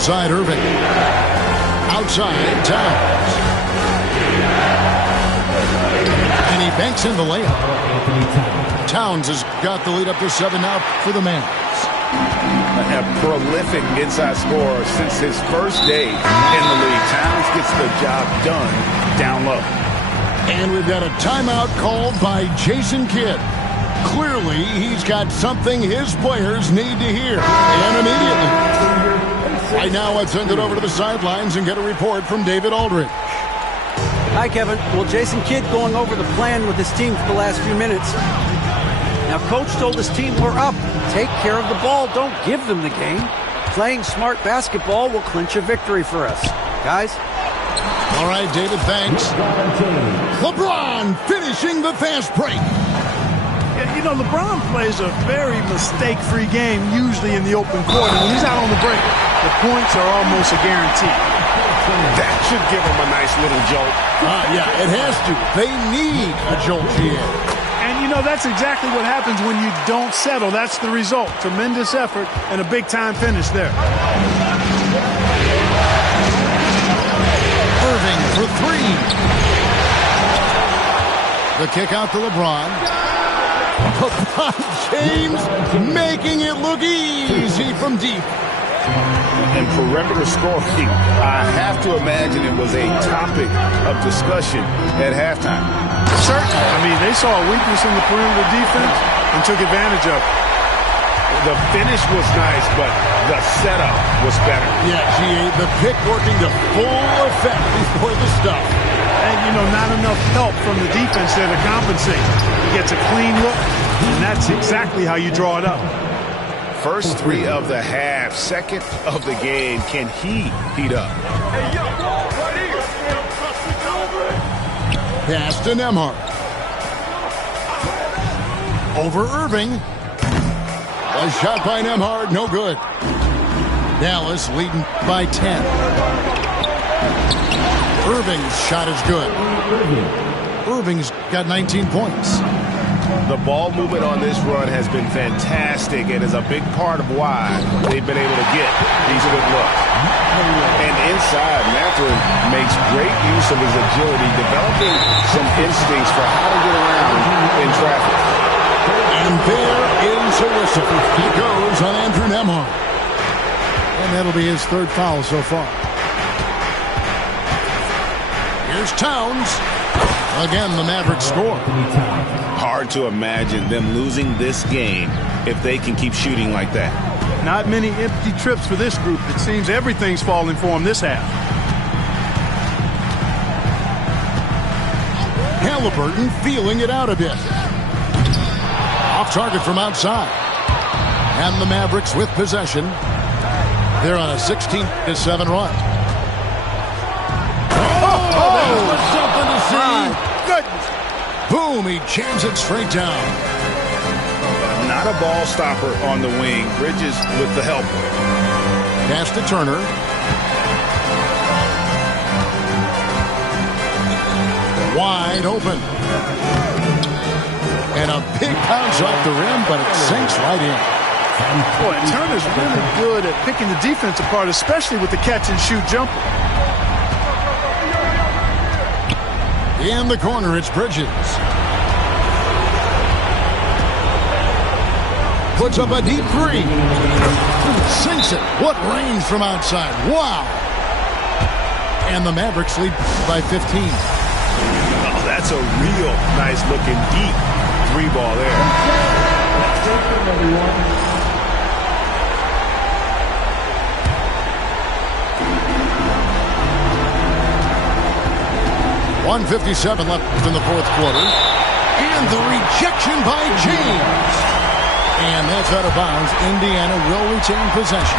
outside Irving. Outside Towns. And he banks in the layup. Towns has got the lead up to 7 now for the Mavs. A prolific inside scorer since his first day in the league. Towns gets the job done down low. And we've got a timeout called by Jason Kidd. Clearly, he's got something his players need to hear, and immediately. Right now, let's send it over to the sidelines and get a report from David Aldridge. Hi, Kevin. Well, Jason Kidd going over the plan with his team for the last few minutes. Now, Coach told his team, we're up. Take care of the ball. Don't give them the game. Playing smart basketball will clinch a victory for us. Guys? All right, David, thanks. LeBron finishing the fast break. Yeah, you know, LeBron plays a very mistake-free game, usually in the open court. And when he's out on the break, the points are almost a guarantee. That should give him a nice little jolt. Yeah, it has to. They need a jolt here. And, you know, that's exactly what happens when you don't settle. That's the result. Tremendous effort and a big-time finish there. Irving for 3. The kick out to LeBron. LeBron James making it look easy from deep. And perimeter scoring, I have to imagine it was a topic of discussion at halftime. Certainly. I mean, they saw a weakness in the perimeter defense and took advantage of it. The finish was nice, but the setup was better. Yeah, GA, the pick working to full effect before the stuff. And, you know, not enough help from the defense there to compensate. He gets a clean look, and that's exactly how you draw it up. First 3 of the half, second of the game. Can he heat up? Pass to Nembhard. Over Irving. A shot by Nembhard, no good. Dallas leading by 10. Irving's shot is good. Irving's got 19 points. The ball movement on this run has been fantastic and is a big part of why they've been able to get these good looks. And inside, Mathurin makes great use of his agility, developing some instincts for how to get around in traffic. And there is a whistle. He goes on Andrew Nembhard. And that'll be his 3rd foul so far. Here's Towns. Again, the Mavericks score. Hard to imagine them losing this game if they can keep shooting like that. Not many empty trips for this group. It seems everything's falling for them this half. Halliburton feeling it out a bit. Off target from outside. And the Mavericks with possession. They're on a 16-7 run. That was something to see. Goodness. Boom, he jams it straight down. Not a ball stopper on the wing. Bridges with the help. Pass to Turner. Wide open. And a big bounce off the rim, but it sinks right in. Boy, Turner's really good at picking the defense apart, especially with the catch-and-shoot jumper. In the corner, it's Bridges. Puts up a deep 3. Sinks it. What range from outside. Wow. And the Mavericks lead by 15. Oh, that's a real nice-looking deep 3-ball there. 1:57 left in the 4th quarter. And the rejection by James. And that's out of bounds. Indiana will retain possession.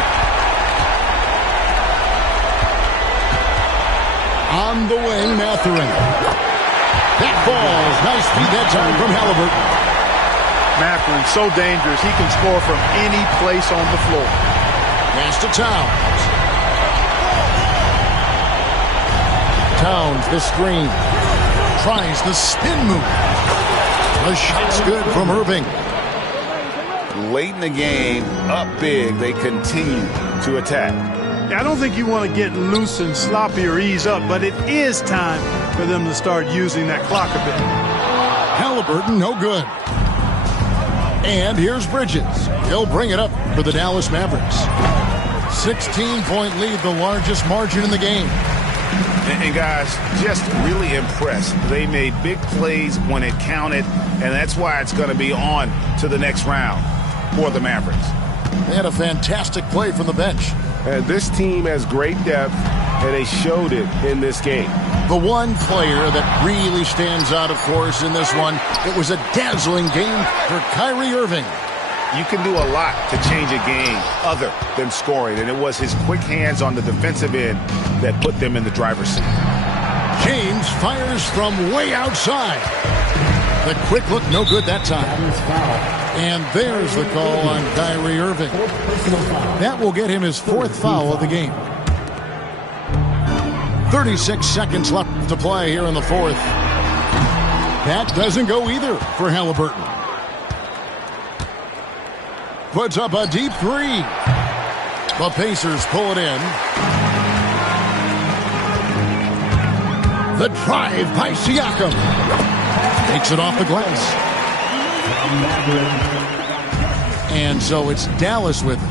On the wing, Mathurin. That falls. Nice feed that time from Halliburton. Mathurin, so dangerous. He can score from any place on the floor. Pass to Towns. Towns, the screen. Tries the spin move. The shot's good from Irving. Late in the game, up big, they continue to attack. I don't think you want to get loose and sloppy or ease up, but it is time for them to start using that clock a bit. Halliburton, no good. And here's Bridges. He'll bring it up for the Dallas Mavericks. 16-point lead, the largest margin in the game. And guys, just really impressed. They made big plays when it counted, and that's why it's going to be on to the next round for the Mavericks. They had a fantastic play from the bench. And this team has great depth, and they showed it in this game. The one player that really stands out, of course, in this one, it was a dazzling game for Kyrie Irving. You can do a lot to change a game other than scoring, and it was his quick hands on the defensive end that put them in the driver's seat. James fires from way outside. The quick look, no good that time. And there's the call on Kyrie Irving. That will get him his 4th foul of the game. 36 seconds left to play here in the 4th. That doesn't go either for Halliburton. Puts up a deep 3. The Pacers pull it in. The drive by Siakam. Takes it off the glass. And so it's Dallas with it.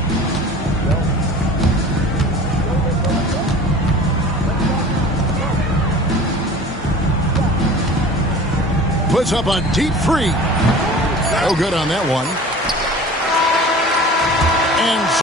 Puts up a deep 3. No good on that one. And